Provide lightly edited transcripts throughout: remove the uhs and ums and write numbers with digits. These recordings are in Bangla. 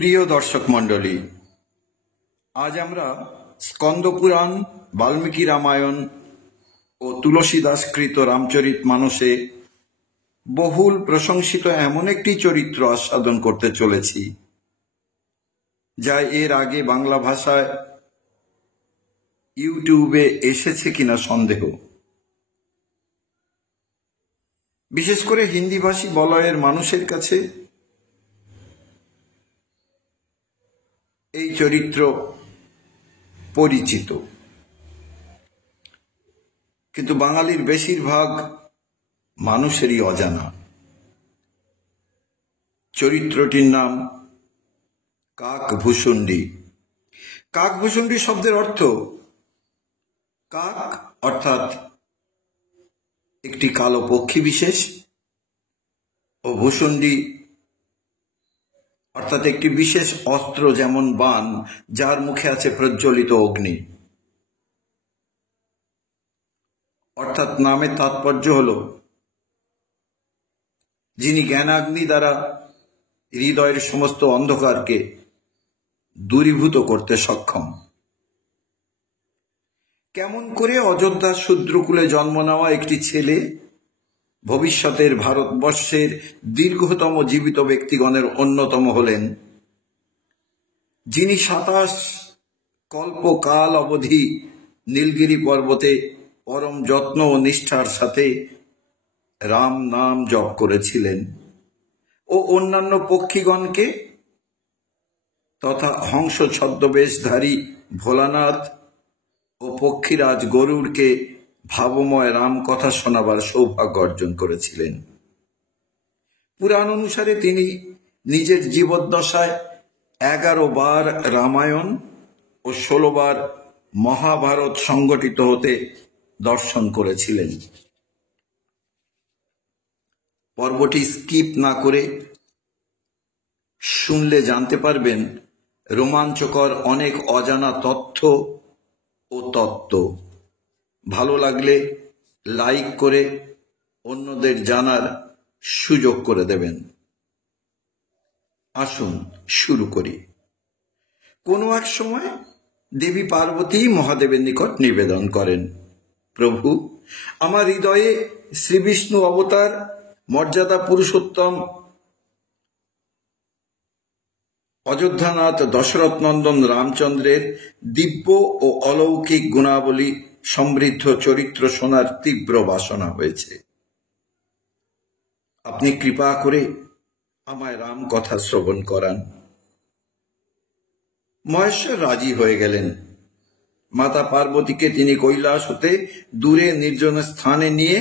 প্রিয় দর্শক মণ্ডলী, আজ আমরা স্কন্দপুরাণ, বাল্মীকি রামায়ণ ও তুলসীদাসকৃত রামচরিতমানসে বহুল প্রশংসিত এমন একটি চরিত্র আস্বাদন করতে চলেছি, যা এর আগে বাংলা ভাষায় ইউটিউবে এসেছে কিনা সন্দেহ। বিশেষ করে হিন্দিভাষী বলয়ের মানুষের কাছে এই চরিত্র পরিচিত, কিন্তু বাঙালির বেশিরভাগ মানুষেরই অজানা। চরিত্রটির নাম কাকভূষুণ্ডী। কাকভূষুণ্ডী শব্দের অর্থ কাক অর্থাৎ একটি কালো পক্ষী বিশেষ, ও ভূষুণ্ডী অর্থাৎ একটি বিশেষ অস্ত্র, যেমন বাণ, যার মুখে আছে প্রজ্বলিত অগ্নি। অর্থাৎ নামের তাৎপর্য হল যিনি জ্ঞানাগ্নি দ্বারা হৃদয়ের সমস্ত অন্ধকারকে দূরীভূত করতে সক্ষম। কেমন করে অযোধ্যার শূদ্রকুলে জন্ম নেওয়া একটি ছেলে ভবিষ্যতের ভারতবর্ষের দীর্ঘতম জীবিত ব্যক্তিগণের অন্যতম হলেন, যিনি 27 কল্পকাল অবধি নীলগিরি পর্বতে পরম যত্ন ও নিষ্ঠার সাথে রাম নাম জপ করেছিলেন, ও অন্যান্য পক্ষীগণকে তথা হংস ছদ্মবেশধারী ভোলানাথ ও পক্ষীরাজ গরুড়কে ভাবময় রাম কথা শোনাবার সৌভাগ্য অর্জন করেছিলেন। পুরাণ অনুসারে তিনি নিজের জীবদ্দশায় 11 বার রামায়ণ ও 16 বার মহাভারত সংগঠিত হতে দর্শন করেছিলেন। পর্বটি স্কিপ না করে শুনলে জানতে পারবেন রোমাঞ্চকর অনেক অজানা তথ্য ও তত্ত্ব। ভালো লাগলে লাইক করে অন্যদের জানার সুযোগ করে দেবেন। আসুন শুরু করি। কোনো এক সময় দেবী পার্বতী মহাদেবের নিকট নিবেদন করেন, প্রভু, আমার হৃদয়ে শ্রীবিষ্ণু অবতার মর্যাদা পুরুষোত্তম অযোধ্যানাথ দশরথ নন্দন রামচন্দ্রের দিব্য ও অলৌকিক গুণাবলী সমৃদ্ধ চরিত্র শোনার তীব্র বাসনা হয়েছে। আপনি কৃপা করে আমায় রাম কথা শ্রবণ করান। মহেশ্বর রাজি হয়ে গেলেন। মাতা পার্বতীকে তিনি কৈলাস হতে দূরে নির্জন স্থানে নিয়ে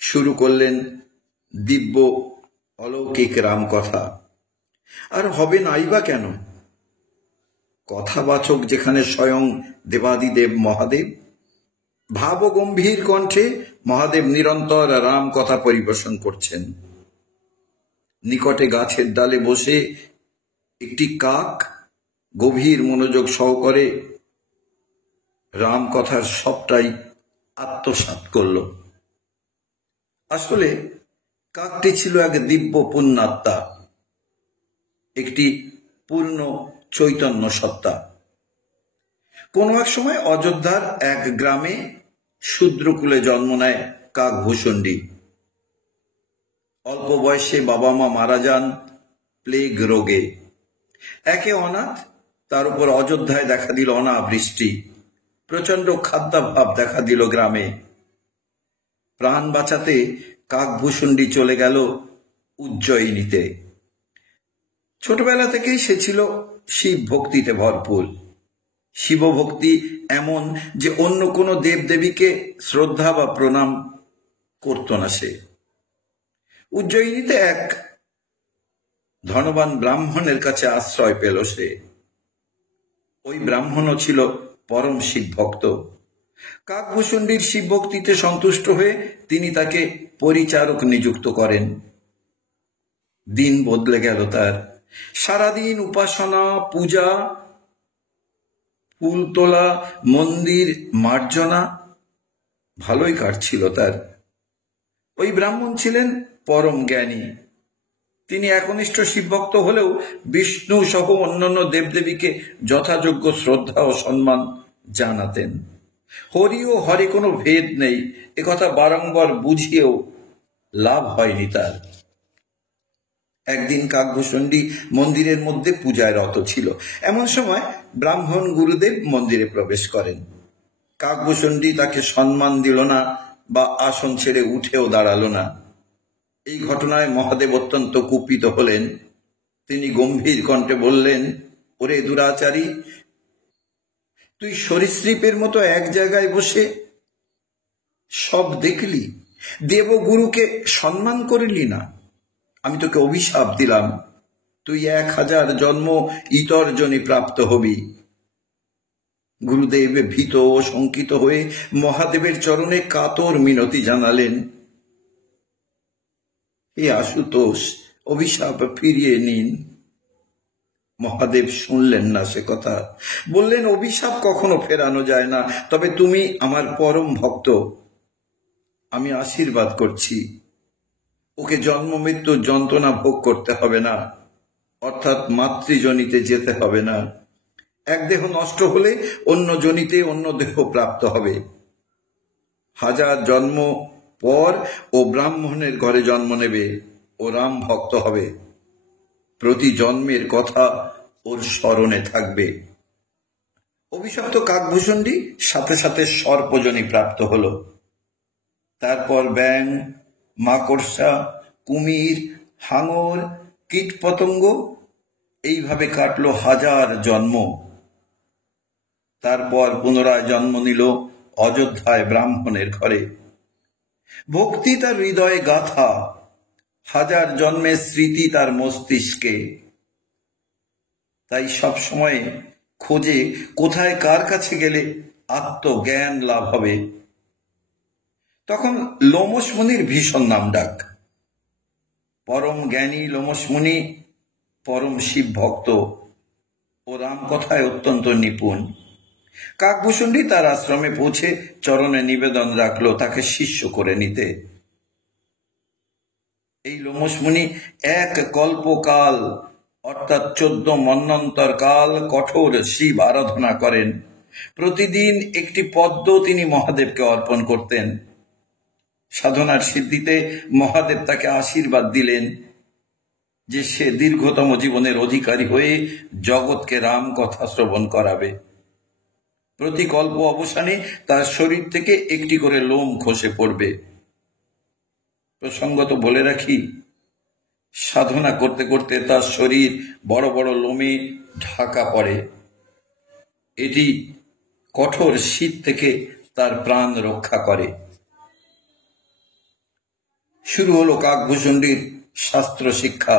শুরু করলেন দিব্য অলৌকিক রাম কথা। আর হবে নাই বা কেন? কথাবাচক যেখানে স্বয়ং দেবাদিদেব মহাদেব, ভাবগম্ভীর কণ্ঠে মহাদেব নিরন্তর রাম কথা পরিবেশন করছেন। নিকটে গাছের ডালে বসে একটি কাক গভীর মনোযোগ সহকারে রাম কথার সবটাই আত্মসাৎ করল। আসলে কাকটি ছিল এক দিব্য পুণ্যাত্মা, একটি পূর্ণ চৈতন্য সত্তা। কোনো এক সময় অযোধ্যার এক গ্রামে শূদ্রকুলে জন্ম নেয় কাকভূষুণ্ডী। অল্প বয়সে বাবা মা মারা যান প্লেগ রোগে। একে অনাথ, তার উপর অযোধ্যায় দেখা দিল অনাবৃষ্টি। প্রচন্ড খাদ্যাভাব দেখা দিল গ্রামে। প্রাণ বাঁচাতে কাকভূষুণ্ডী চলে গেল উজ্জয়িনীতে। ছোটবেলা থেকেই সে ছিল শিব ভক্তিতে ভরপুর। শিবভক্তি এমন যে অন্য কোনো দেবদেবীকে শ্রদ্ধা বা প্রণাম করত না সে। উজ্জয়িনীতে এক ধনবান ব্রাহ্মণের কাছে আশ্রয় পেল সে। ওই ব্রাহ্মণও ছিল পরম শিব ভক্ত। কাকভূষুণ্ডীর শিব ভক্তিতে সন্তুষ্ট হয়ে তিনি তাকে পরিচারক নিযুক্ত করেন। দিন বদলে গেল তার। সারাদিন উপাসনা, পূজা, ফুল তোলা, মন্দির মার্জনা ভালোই কাটছিল তার। ওই ব্রাহ্মণ ছিলেন পরম জ্ঞানী। তিনি একনিষ্ঠ শিবভক্ত হলেও বিষ্ণু সহ অন্যান্য দেবদেবীকে যথাযোগ্য শ্রদ্ধা ও সম্মান জানাতেন। হরি ও হরে কোনো ভেদ নেই, একথা বারংবার বুঝিয়েও লাভ হয়নি তার। একদিন কাকভূষণ্ডী মন্দিরের মধ্যে পূজায় রত ছিল। এমন সময় ব্রাহ্মণ গুরুদেব মন্দিরে প্রবেশ করেন। কাকভূষণ্ডী তাকে সম্মান দিল না বা আসন ছেড়ে উঠেও দাঁড়ালো না। এই ঘটনায় মহাদেব অত্যন্ত কুপিত হলেন। তিনি গম্ভীর কণ্ঠে বললেন, ওরে দুরাচারী, তুই সরীসৃপের মতো এক জায়গায় বসে সব দেখলি, দেবগুরুকে সম্মান করলি না। আমি তোকে অভিশাপ দিলাম, তুই 1000 জন্ম ইতর্জনী প্রাপ্ত হবি। গুরুদেব ভীত ও শঙ্কিত হয়ে মহাদেবের চরণে কাতর মিনতি জানালেন, হে আশুতোষ, অভিশাপ ফিরিয়ে নিন। মহাদেব শুনলেন না সে কথা। বললেন, অভিশাপ কখনো ফেরানো যায় না, তবে তুমি আমার পরম ভক্ত, আমি আশীর্বাদ করছি, ওকে জন্ম মৃত্যুর যন্ত্রণা ভোগ করতে হবে না, অর্থাৎ মাতৃজনিতে যেতে হবে না। এক দেহ নষ্ট হলে অন্য জনিতে অন্য দেহ প্রাপ্ত হবে। 1000 জন্ম পর ও ব্রাহ্মণের ঘরে জন্ম নেবে, ও রাম ভক্ত হবে। প্রতি জন্মের কথা ওর স্মরণে থাকবে। অভিশপ্ত কাকভূষণ্ডী সাথে সাথে সর্পজনী প্রাপ্ত হল। তারপর ব্যাং, মাকড়সা, কুমির, হাঙর, কীটপতঙ্গ, এইভাবে কাটল 1000 জন্ম। তারপর পুনরায় জন্ম নিল অযোধ্যায় ব্রাহ্মণের ঘরে। ভক্তি তার হৃদয়ে গাথা, 1000 জন্মের স্মৃতি তার মস্তিষ্কে। তাই সব সময় খোঁজে কোথায় কার কাছে গেলে আত্মজ্ঞান লাভ হবে। তখন লোমশ মুনির ভীষণ নাম ডাক। পরম জ্ঞানী লোমশ মুনি পরম শিব ভক্ত ও রাম কথায় অত্যন্ত নিপুণ। কাকভূষণ্ডী তার আশ্রমে পৌঁছে চরণে নিবেদন রাখলো তাকে শিষ্য করে নিতে। এই লোমশ মুনি 1 কল্পকাল অর্থাৎ 14 মন্বন্তর কাল কঠোর শিব আরাধনা করেন। প্রতিদিন একটি পদ্ম তিনি মহাদেবকে অর্পণ করতেন। সাধনার সিদ্ধিতে মহাদেব তাকে আশীর্বাদ দিলেন যে সে দীর্ঘতম জীবনের অধিকারী হয়ে জগৎকে রাম কথা শ্রবণ করাবে। প্রতি কল্প অবসানে তার শরীর থেকে একটি করে লোম খসে পড়বে। প্রসঙ্গত বলে রাখি, সাধনা করতে করতে তার শরীর বড় বড় লোমে ঢাকা পড়ে। এটি কঠোর শীত থেকে তার প্রাণ রক্ষা করে। শুরু হলো কাকভূষণ্ডীর শাস্ত্র শিক্ষা।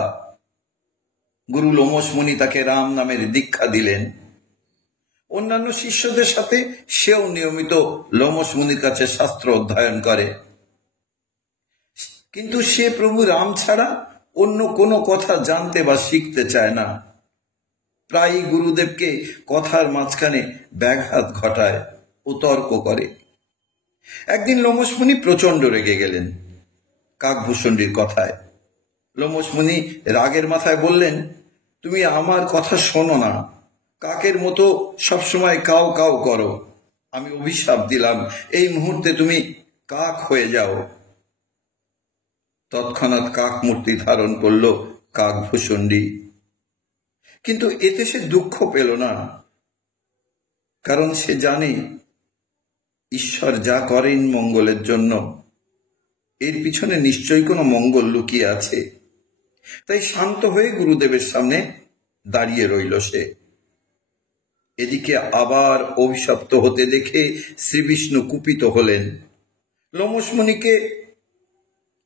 গুরু লোমশ মুনি তাকে রাম নামের দীক্ষা দিলেন। অন্যান্য শিষ্যদের সাথে সেও নিয়মিত লোমশ মুনির কাছে শাস্ত্র অধ্যয়ন করে। কিন্তু সে প্রভু রাম ছাড়া অন্য কোনো কথা জানতে বা শিখতে চায় না। প্রায়ই গুরুদেবকে কথার মাঝখানে ব্যাঘাত ঘটায় ও তর্ক করে। একদিন লোমশ মুনি প্রচন্ড রেগে গেলেন কাকভূষণ্ডীর কথায়। লোমশ মুনি রাগের মাথায় বললেন, তুমি আমার কথা শোনো না, কাকের মতো সবসময় কাউ কাউ করো। আমি অভিশাপ দিলাম, এই মুহূর্তে তুমি কাক হয়ে যাও। তৎক্ষণাৎ কাক মূর্তি ধারণ করল কাকভূষণ্ডী। কিন্তু এতে সে দুঃখ পেল না, কারণ সে জানে ঈশ্বর যা করেন মঙ্গলের জন্য, এর পিছনে নিশ্চয়ই কোনো মঙ্গল লুকিয়ে আছে। তাই শান্ত হয়ে গুরুদেবের সামনে দাঁড়িয়ে রইল সে। এদিকে আবার অভিশপ্ত হতে দেখে শ্রীবিষ্ণু কুপিত হলেন। লোমশ মুনিকে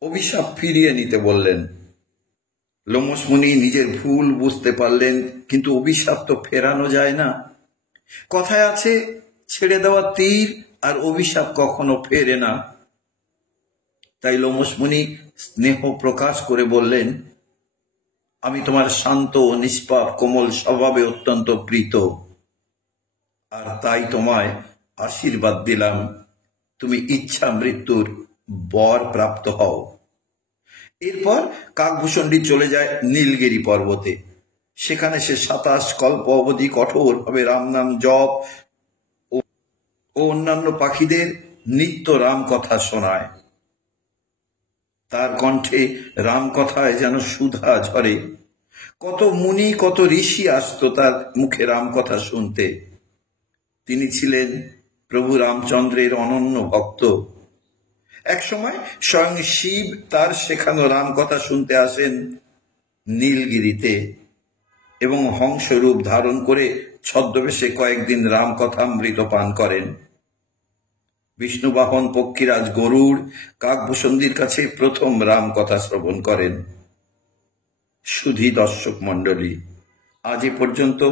অভিশাপ ফিরিয়ে নিতে বললেন। লোমশ মুনি নিজের ভুল বুঝতে পারলেন, কিন্তু অভিশাপ তো ফেরানো যায় না। কথায় আছে, ছেড়ে দেওয়া তীর আর অভিশাপ কখনো ফেরে না। তাই লোমশ মুনি স্নেহ প্রকাশ করে বললেন, আমি তোমার শান্ত ও নিষ্পাপ কোমল স্বভাবে অত্যন্ত প্রীত, আর তাই তোমায় আশীর্বাদ দিলাম, তুমি ইচ্ছা মৃত্যুর বর প্রাপ্ত হও। এরপর কাকভূষণটি চলে যায় নীলগিরি পর্বতে। সেখানে সে 27 কল্প অবধি কঠোরভাবে রাম নাম জপ ও অন্যান্য পাখিদের নিত্য রাম কথা শোনায়। তার কণ্ঠে রাম কথায় যেন সুধা ঝরে। কত মুনি কত ঋষি আসতো তার মুখে রাম কথা শুনতে। তিনি ছিলেন প্রভু রামচন্দ্রের অনন্য ভক্ত। একসময় স্বয়ং শিব তার শেখানো রাম কথা শুনতে আসেন নীলগিরিতে এবং হংসরূপ ধারণ করে ছদ্মবেশে কয়েকদিন রাম কথামৃত পান করেন। বিষ্ণুবাহন পক্ষীরাজ গরুড় কাকভূষণদের কাছে প্রথম রাম কথা শ্রবণ করেন। সুধী দর্শক মণ্ডলী, আজ এ পর্যন্ত।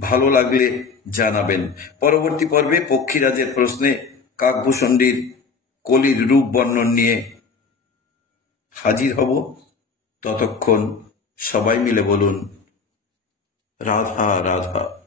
ভালো লাগলে জানাবেন। পরবর্তী পর্বে পক্ষীরাজের প্রশ্নে কাকভূষণদের কলির রূপ বর্ণন নিয়ে হাজির হব। ততক্ষণ সবাই মিলে বলুন রাধা রাধা।